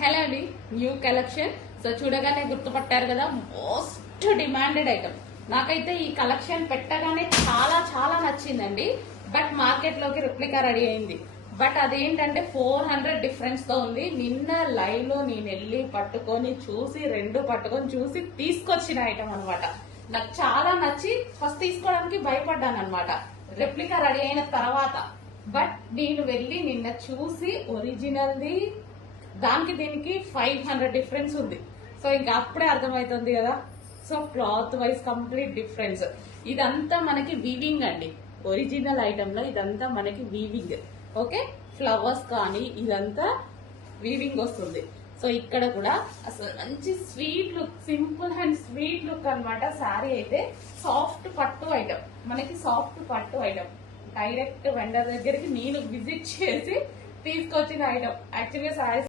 Hello అండి, new collection. So చూడగానే గుర్తుపట్టారు కదా, మోస్ట్ డిమాండెడ్ ఐటమ్. నాకైతే ఈ కలెక్షన్ పెట్టగానే చాలా చాలా నచ్చిందండి. బట్ మార్కెట్ లోకి రిప్లికా రెడీ అయింది. బట్ అదేంటంటే 400 డిఫరెన్స్ తో ఉంది. నిన్న లైవ్ లో నేను వెళ్ళి పట్టుకొని చూసి చూసి తీసుకొచ్చిన ఐటమ్ అనమాట. నాకు చాలా నచ్చి ఫస్ట్ తీసుకోవడానికి భయపడ్డాను అనమాట, రెప్లికా రెడీ అయిన తర్వాత. బట్ నేను వెళ్ళి నిన్న చూసి ఒరిజినల్ది దానికి దీనికి 500 డిఫరెన్స్ ఉంది. సో ఇంకా అప్పుడే అర్థమవుతుంది కదా. So cloth wise complete difference. ఇదంతా మనకి వీవింగ్ అండి. ఒరిజినల్ ఐటమ్ లో ఇదంతా మనకి వీవింగ్. ఓకే, ఫ్లవర్స్ కానీ ఇదంతా వీవింగ్ వస్తుంది. సో ఇక్కడ కూడా అసలు మంచి sweet look, simple and sweet look అన్నమాట. శారీ అయితే సాఫ్ట్ పట్టు ఐటమ్, మనకి సాఫ్ట్ పట్టు ఐటమ్. డైరెక్ట్ వెండర్ దగ్గరికి నేను విజిట్ చేసి తీసుకొచ్చిన ఐటమ్. యాక్చువల్గా శారీ